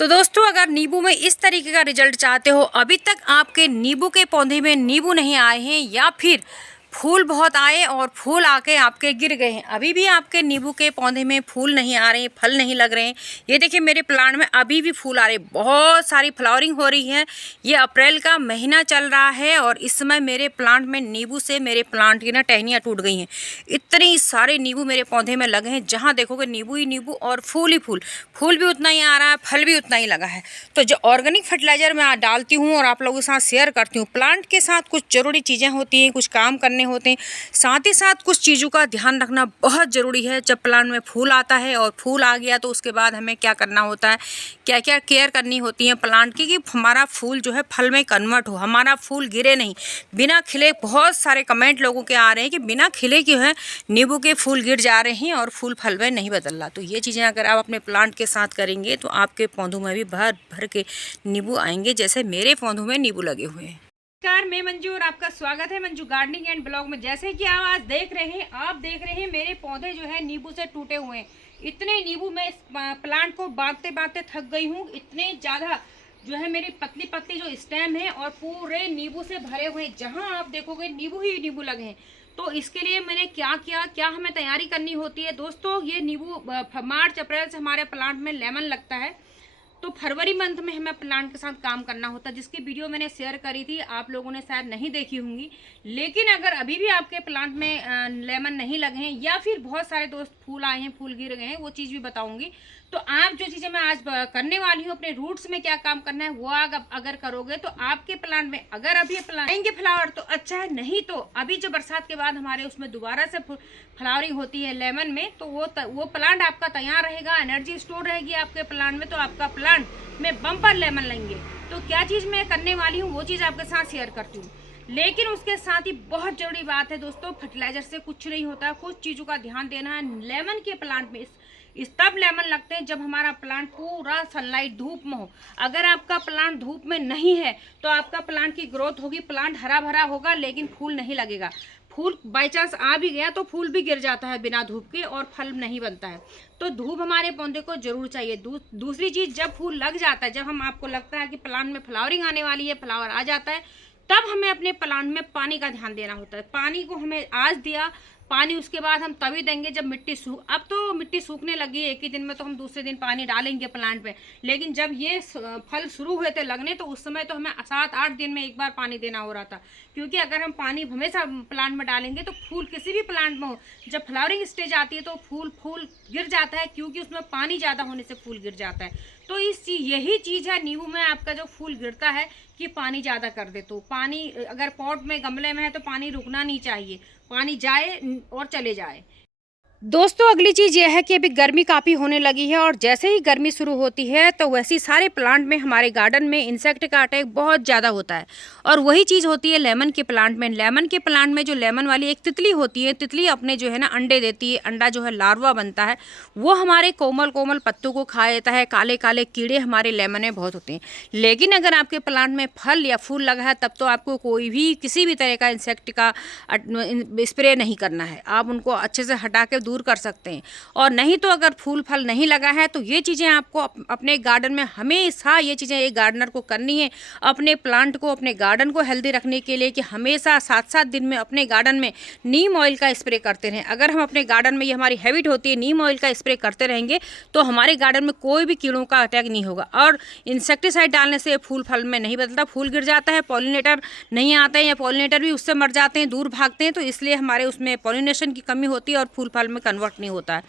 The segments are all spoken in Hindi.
तो दोस्तों, अगर नींबू में इस तरीके का रिजल्ट चाहते हो, अभी तक आपके नींबू के पौधे में नींबू नहीं आए हैं या फिर फूल बहुत आए और फूल आके आपके गिर गए हैं, अभी भी आपके नींबू के पौधे में फूल नहीं आ रहे हैं, फल नहीं लग रहे हैं। ये देखिए मेरे प्लांट में अभी भी फूल आ रहे हैं, बहुत सारी फ्लावरिंग हो रही है। ये अप्रैल का महीना चल रहा है और इस समय मेरे प्लांट में नींबू से मेरे प्लांट की ना टहनियाँ टूट गई हैं। इतने सारे नींबू मेरे पौधे में लगे हैं, जहाँ देखोगे नींबू ही नींबू और फूल ही फूल। फूल भी उतना ही आ रहा है, फल भी उतना ही लगा है। तो जो ऑर्गेनिक फर्टिलाइज़र मैं डालती हूँ और आप लोगों के साथ शेयर करती हूँ, प्लांट के साथ कुछ ज़रूरी चीज़ें होती हैं, कुछ काम करने होते हैं, साथ ही साथ कुछ चीज़ों का ध्यान रखना बहुत ज़रूरी है। जब प्लांट में फूल आता है और फूल आ गया तो उसके बाद हमें क्या करना होता है, क्या क्या केयर करनी होती है प्लांट की, कि हमारा फूल जो है फल में कन्वर्ट हो, हमारा फूल गिरे नहीं, बिना खिले। बहुत सारे कमेंट लोगों के आ रहे हैं कि बिना खिले जो है नींबू के फूल गिर जा रहे हैं और फूल फल में नहीं बदल रहा। तो ये चीज़ें अगर आप अपने प्लांट के साथ करेंगे तो आपके पौधों में भी भर भर के नींबू आएंगे, जैसे मेरे पौधों में नींबू लगे हुए हैं। नमस्कार, मैं मंजू और आपका स्वागत है मंजू गार्डनिंग एंड ब्लॉग में। जैसे कि आप आज देख रहे हैं, मेरे पौधे जो है नींबू से टूटे हुए हैं। इतने नींबू मैं इस प्लांट को बांटते बांटते थक गई हूँ। इतने ज़्यादा जो है मेरी पतली पतली जो स्टेम है और पूरे नींबू से भरे हुए हैं, जहाँ आप देखोगे नींबू ही नींबू लगे हैं। तो इसके लिए मैंने क्या किया, क्या हमें तैयारी करनी होती है दोस्तों। ये नींबू मार्च अप्रैल से हमारे प्लांट में लेमन लगता है, तो फरवरी मंथ में हमें प्लांट के साथ काम करना होता है, जिसकी वीडियो मैंने शेयर करी थी, आप लोगों ने शायद नहीं देखी होंगी। लेकिन अगर अभी भी आपके प्लांट में लेमन नहीं लगे हैं या फिर बहुत सारे दोस्त फूल आए हैं, फूल गिर गए हैं, वो चीज़ भी बताऊंगी। तो आप जो चीज़ें मैं आज करने वाली हूँ, अपने रूट्स में क्या काम करना है वो अगर करोगे तो आपके प्लांट में अगर अभी आएंगे फ्लावर तो अच्छा है, नहीं तो अभी जो बरसात के बाद हमारे उसमें दोबारा से फ्लावरिंग होती है लेमन में, तो वो प्लांट आपका तैयार रहेगा, एनर्जी स्टोर रहेगी आपके प्लांट में, तो आपका प्लांट में बम्पर लेमन लेंगे। तो क्या चीज़ मैं करने वाली हूँ वो चीज़ आपके साथ शेयर करती हूँ। लेकिन उसके साथ ही बहुत जरूरी बात है दोस्तों, फर्टिलाइजर से कुछ नहीं होता, कुछ चीज़ों का ध्यान देना है। लेमन के प्लांट में इस तब लेमन लगते हैं जब हमारा प्लांट पूरा सनलाइट धूप में हो। अगर आपका प्लांट धूप में नहीं है तो आपका प्लांट की ग्रोथ होगी, प्लांट हरा भरा होगा, लेकिन फूल नहीं लगेगा। फूल बाई चांस आ भी गया तो फूल भी गिर जाता है बिना धूप के और फल नहीं बनता है। तो धूप हमारे पौधे को जरूर चाहिए। दूसरी चीज़, जब फूल लग जाता है, जब हम आपको लगता है कि प्लांट में फ्लावरिंग आने वाली है, फ्लावर आ जाता है, तब हमें अपने प्लांट में पानी का ध्यान देना होता है। पानी को हमें आज दिया पानी, उसके बाद हम तभी देंगे जब मिट्टी अब तो मिट्टी सूखने लगी है, एक ही दिन में तो हम दूसरे दिन पानी डालेंगे प्लांट पे। लेकिन जब ये फल शुरू हुए थे लगने, तो उस समय तो हमें 7-8 दिन में एक बार पानी देना हो रहा था, क्योंकि अगर हम पानी हमेशा प्लांट में डालेंगे तो फूल किसी भी प्लांट में हो, जब फ्लावरिंग स्टेज आती है तो फूल गिर जाता है, क्योंकि उसमें पानी ज़्यादा होने से फूल गिर जाता है। तो यही चीज़ है नींबू में, आपका जो फूल गिरता है कि पानी ज़्यादा कर दे। तो पानी अगर पॉट में गमले में है तो पानी रुकना नहीं चाहिए, पानी जाए और चले जाए। दोस्तों, अगली चीज़ यह है कि अभी गर्मी काफ़ी होने लगी है और जैसे ही गर्मी शुरू होती है तो वैसे ही सारे प्लांट में, हमारे गार्डन में इंसेक्ट का अटैक बहुत ज़्यादा होता है। और वही चीज़ होती है लेमन के प्लांट में। लेमन के प्लांट में जो लेमन वाली एक तितली होती है, तितली अपने जो है ना अंडे देती है, अंडा जो है लार्वा बनता है, वो हमारे कोमल कोमल पत्तों को खा लेता है। काले काले कीड़े हमारे लेमन में बहुत होते हैं। लेकिन अगर आपके प्लांट में फल या फूल लगा है, तब तो आपको कोई भी किसी भी तरह का इंसेक्ट का स्प्रे नहीं करना है, आप उनको अच्छे से हटा के दूर कर सकते हैं। और नहीं तो अगर फूल फल नहीं लगा है तो ये चीज़ें आपको अपने गार्डन में हमेशा, ये चीज़ें एक गार्डनर को करनी है, अपने प्लांट को, अपने गार्डन को हेल्दी रखने के लिए, कि हमेशा 7-7 दिन में अपने गार्डन में नीम ऑयल का स्प्रे करते रहें। अगर हम अपने गार्डन में, ये हमारी हैबिट होती है, नीम ऑयल का स्प्रे करते रहेंगे तो हमारे गार्डन में कोई भी कीड़ों का अटैक नहीं होगा। और इंसेक्टिसाइड डालने से फूल फल में नहीं बदलता, फूल गिर जाता है, पॉलिनेटर नहीं आता है या पॉलिनेटर भी उससे मर जाते हैं, दूर भागते हैं, तो इसलिए हमारे उसमें पॉलिनेशन की कमी होती है और फूल फल में कन्वर्ट नहीं होता है।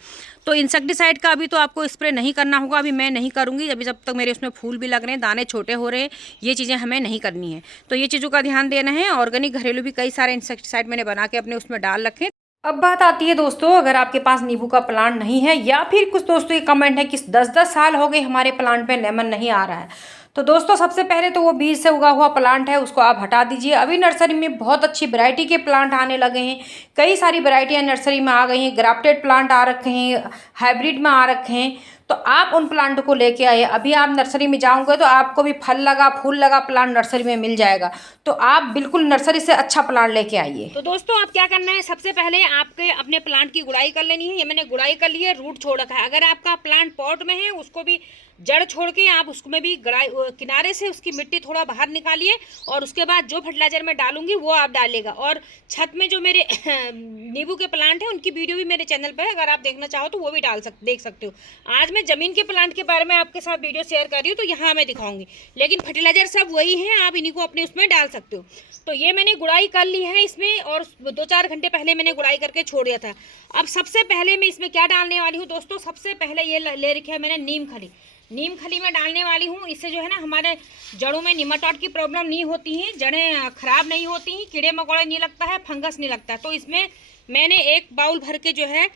तो इंसेक्टिसाइड का अभी तो आपको स्प्रे नहीं करना होगा, अभी मैं नहीं करूंगी, अभी जब तक मेरे उसमें फूल भी लग रहे हैं, दाने छोटे हो रहे हैं, ये चीज़ें हमें नहीं करनी है। तो ये चीज़ों का ध्यान देना है। ऑर्गेनिक घरेलू भी कई सारे इंसेक्टिसाइड मैंने बना के अपने उसमें डाल रखे। अब बात आती है दोस्तों, अगर आपके पास नींबू का प्लांट नहीं है, या फिर कुछ दोस्तों ये कमेंट है कि 10-10 साल हो गए हमारे प्लांट पे लेमन नहीं आ रहा है, तो दोस्तों सबसे पहले तो वो बीज से उगा हुआ प्लांट है, उसको आप हटा दीजिए। अभी नर्सरी में बहुत अच्छी वैरायटी के प्लांट आने लगे हैं, कई सारी वैरायटियां नर्सरी में आ गई हैं, ग्राफ्टेड प्लांट आ रखे हैं, हाइब्रिड में आ रखे हैं। तो आप उन प्लांट को लेके आइए। अभी आप नर्सरी में जाओगे तो आपको भी फल लगा फूल लगा प्लांट नर्सरी में मिल जाएगा, तो आप बिल्कुल नर्सरी से अच्छा प्लांट लेके आइए। तो दोस्तों आप क्या करना है, सबसे पहले आपके अपने प्लांट की गुड़ाई कर लेनी है। ये मैंने गुड़ाई कर ली है, रूट छोड़ रखा है। अगर आपका प्लांट पॉट में है उसको भी जड़ छोड़ के आप उसमें भी किनारे से उसकी मिट्टी थोड़ा बाहर निकालिए, और उसके बाद जो फर्टिलाइजर मैं डालूंगी वो आप डालिएगा। और छत में जो मेरे नींबू के प्लांट हैं उनकी वीडियो भी मेरे चैनल पर है, अगर आप देखना चाहो तो वो भी देख सकते हो। आज मैं ज़मीन के प्लांट के बारे में आपके साथ वीडियो शेयर कर रही हूँ, तो यहाँ मैं दिखाऊंगी, लेकिन फर्टिलाइजर सब वही हैं, आप इन्हीं को अपने उसमें डाल सकते हो। तो ये मैंने गुड़ाई कर ली है इसमें, और 2-4 घंटे पहले मैंने गुड़ाई करके छोड़ दिया था। अब सबसे पहले मैं इसमें क्या डालने वाली हूँ दोस्तों, सबसे पहले ये ले रखी है मैंने नीम खली। नीम खली में डालने वाली हूँ। इससे जो है ना हमारे जड़ों में निमाटोड की प्रॉब्लम नहीं होती है, जड़ें खराब नहीं होती हैं, कीड़े मकोड़े नहीं लगता है, फंगस नहीं लगता है। तो इसमें मैंने 1 बाउल भर के जो है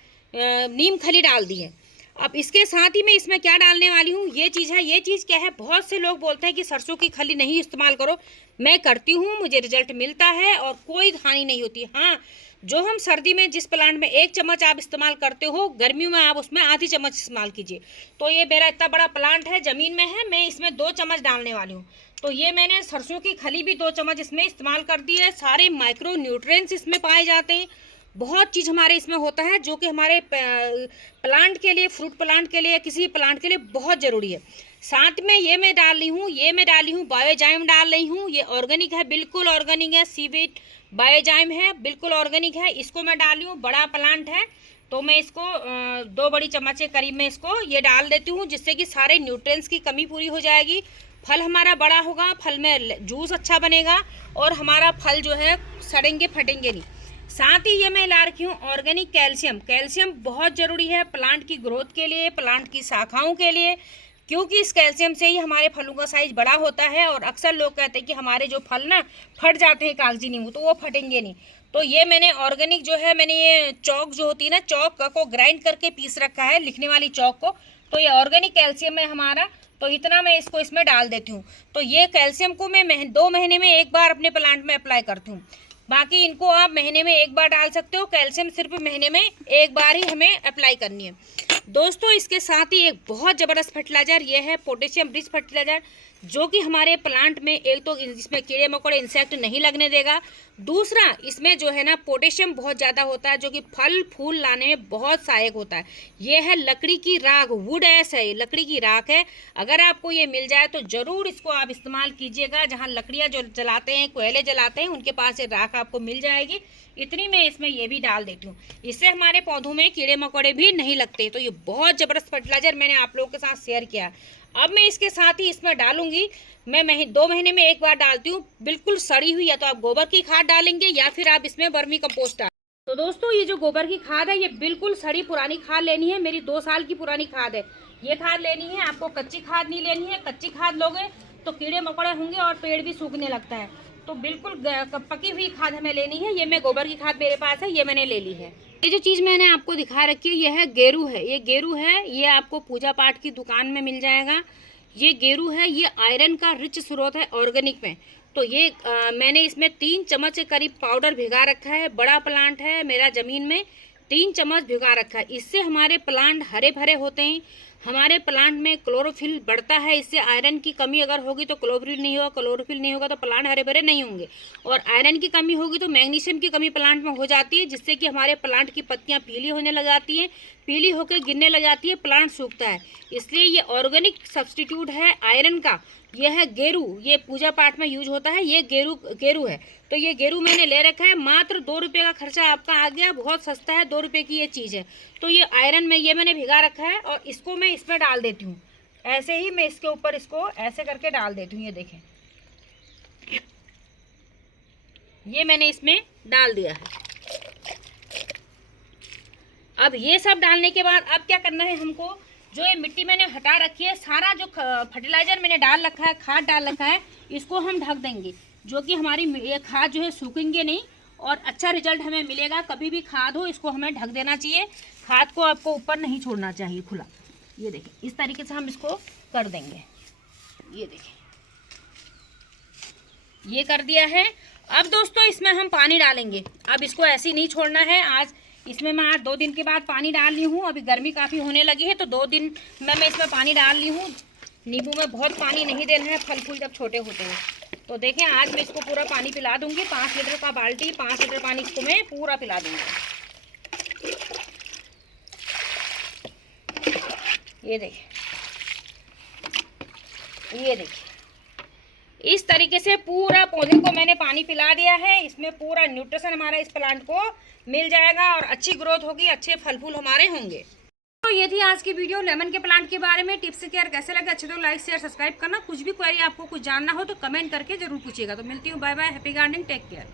नीम खली डाल दी है। अब इसके साथ ही मैं इसमें क्या डालने वाली हूँ, ये चीज़ है। ये चीज़ क्या है, बहुत से लोग बोलते हैं कि सरसों की खली नहीं इस्तेमाल करो, मैं करती हूँ, मुझे रिजल्ट मिलता है और कोई हानि नहीं होती। हाँ, जो हम सर्दी में जिस प्लांट में 1 चम्मच आप इस्तेमाल करते हो, गर्मियों में आप उसमें आधी चम्मच इस्तेमाल कीजिए। तो ये मेरा इतना बड़ा प्लांट है, ज़मीन में है, मैं इसमें 2 चम्मच डालने वाली हूँ। तो ये मैंने सरसों की खली भी 2 चम्मच इसमें इस्तेमाल कर दी है। सारे माइक्रो न्यूट्रिएंट्स इसमें पाए जाते हैं, बहुत चीज़ हमारे इसमें होता है जो कि हमारे प्लांट के लिए, फ्रूट प्लांट के लिए या किसी प्लांट के लिए बहुत ज़रूरी है। साथ में ये मैं डाल रही हूँ बायोजाइम डाल रही हूँ। ये ऑर्गेनिक है, बिल्कुल ऑर्गेनिक है, सीवीड बायोजाइम है, बिल्कुल ऑर्गेनिक है। इसको मैं डाल रही हूँ, बड़ा प्लांट है तो मैं इसको 2 बड़ी चम्मच के करीब में इसको ये डाल देती हूँ, जिससे कि सारे न्यूट्रिएंट्स की कमी पूरी हो जाएगी। फल हमारा बड़ा होगा, फल में जूस अच्छा बनेगा और हमारा फल जो है सड़ेंगे फटेंगे नहीं। साथ ही ये मैं ला रखी हूँ ऑर्गेनिक कैल्शियम। कैल्शियम बहुत ज़रूरी है प्लांट की ग्रोथ के लिए, प्लांट की शाखाओं के लिए, क्योंकि इस कैल्शियम से ही हमारे फलों का साइज बड़ा होता है। और अक्सर लोग कहते हैं कि हमारे जो फल ना फट जाते हैं कागजी नींबू, तो वो फटेंगे नहीं। तो ये मैंने ऑर्गेनिक जो है, मैंने ये चौक जो होती है ना, चौक को ग्राइंड करके पीस रखा है, लिखने वाली चौक को। तो ये ऑर्गेनिक कैल्शियम है हमारा, तो इतना मैं इसको इसमें डाल देती हूँ। तो ये कैल्शियम को मैं 2 महीने में 1 बार अपने प्लांट में अप्लाई करती हूँ। बाकी इनको आप महीने में 1 बार डाल सकते हो। कैल्शियम सिर्फ महीने में 1 बार ही हमें अप्लाई करनी है दोस्तों। इसके साथ ही एक बहुत ज़बरदस्त फर्टिलाइज़र ये है पोटेशियम रिच फर्टिलाइज़र, जो कि हमारे प्लांट में एक तो इसमें कीड़े मकोड़े इंसेक्ट नहीं लगने देगा, दूसरा इसमें जो है ना पोटेशियम बहुत ज़्यादा होता है, जो कि फल फूल लाने में बहुत सहायक होता है। ये है लकड़ी की राख, वुड एश है, लकड़ी की राख है। अगर आपको ये मिल जाए तो ज़रूर इसको आप इस्तेमाल कीजिएगा। जहाँ लकड़ियाँ जो जलाते हैं, कोयले जलाते हैं, उनके पास ये राख आपको मिल जाएगी। इतनी मैं इसमें ये भी डाल देती हूँ, इससे हमारे पौधों में कीड़े मकोड़े भी नहीं लगते। तो ये बहुत ज़बरदस्त फर्टिलाइज़र मैंने आप लोगों के साथ शेयर किया। अब मैं इसके साथ ही इसमें डालूंगी, मैं 2 महीने में 1 बार डालती हूँ, बिल्कुल सड़ी हुई, या तो आप गोबर की खाद डालेंगे या फिर आप इसमें वर्मी कंपोस्ट डाल। तो दोस्तों ये जो गोबर की खाद है, ये बिल्कुल सड़ी पुरानी खाद लेनी है, मेरी 2 साल की पुरानी खाद है। ये खाद लेनी है आपको, कच्ची खाद नहीं लेनी है। कच्ची खाद लोगे तो कीड़े मकोड़े होंगे और पेड़ भी सूखने लगता है। तो बिल्कुल पकी हुई खाद हमें लेनी है। ये मैं गोबर की खाद मेरे पास है, ये मैंने ले ली है। ये जो चीज़ मैंने आपको दिखा रखी है, ये है गेरू है। ये गेरू है, ये आपको पूजा पाठ की दुकान में मिल जाएगा। ये गेरू है, ये आयरन का रिच स्रोत है ऑर्गेनिक में। तो ये मैंने इसमें 3 चम्मच के करीब पाउडर भिगा रखा है। बड़ा प्लांट है मेरा, ज़मीन में 3 चम्मच भिगा रखा है। इससे हमारे प्लांट हरे भरे होते हैं, हमारे प्लांट में क्लोरोफिल बढ़ता है। इससे आयरन की कमी अगर होगी तो क्लोरोफिल नहीं होगा तो प्लांट हरे भरे नहीं होंगे। और आयरन की कमी होगी तो मैग्नीशियम की कमी प्लांट में हो जाती है, जिससे कि हमारे प्लांट की पत्तियां पीली होने लग जाती हैं, पीली होकर गिरने लग जाती है, प्लांट सूखता है। इसलिए ये ऑर्गेनिक सब्सटीट्यूट है आयरन का। यह है गेरू, ये पूजा पाठ में यूज होता है। ये गेरू है। तो ये गेरू मैंने ले रखा है, मात्र 2 रुपये का खर्चा आपका आ गया, बहुत सस्ता है, 2 रुपये की ये चीज़ है। तो ये आयरन में ये मैंने भिगा रखा है और इसको मैं इसमें डाल देती हूँ। ऐसे ही मैं इसके ऊपर इसको ऐसे करके डाल देती हूँ। ये देखें, ये मैंने इसमें डाल दिया है। अब ये सब डालने के बाद अब क्या करना है हमको, जो ये मिट्टी मैंने हटा रखी है, सारा जो फर्टिलाइज़र मैंने डाल रखा है, खाद डाल रखा है, इसको हम ढक देंगे, जो कि हमारी ये खाद जो है सूखेंगे नहीं और अच्छा रिजल्ट हमें मिलेगा। कभी भी खाद हो इसको हमें ढक देना चाहिए, खाद को आपको ऊपर नहीं छोड़ना चाहिए खुला। ये देखिए, इस तरीके से हम इसको कर देंगे। ये देखिए, ये कर दिया है। अब दोस्तों इसमें हम पानी डालेंगे। अब इसको ऐसे ही नहीं छोड़ना है, आज इसमें मैं आज 2 दिन के बाद पानी डाल ली हूँ। अभी गर्मी काफ़ी होने लगी है तो 2 दिन में मैं इसमें पानी डाल ली हूँ। नींबू में बहुत पानी नहीं देना है फल फूल जब छोटे होते हैं। तो देखें आज मैं इसको पूरा पानी पिला दूँगी। 5 लीटर का बाल्टी 5 लीटर पानी इसको मैं पूरा पिला दूँगी। ये देखिए, ये देखिए, इस तरीके से पूरा पौधे को मैंने पानी पिला दिया है। इसमें पूरा न्यूट्रिशन हमारा इस प्लांट को मिल जाएगा और अच्छी ग्रोथ होगी, अच्छे फल फूल हमारे होंगे। तो ये थी आज की वीडियो लेमन के प्लांट के बारे में। टिप्स केयर कैसे लगे अच्छे तो लाइक शेयर सब्सक्राइब करना। कुछ भी क्वेरी आपको कुछ जानना हो तो कमेंट करके जरूर पूछिएगा। तो मिलती हूँ, bye bye, happy gardening, take care.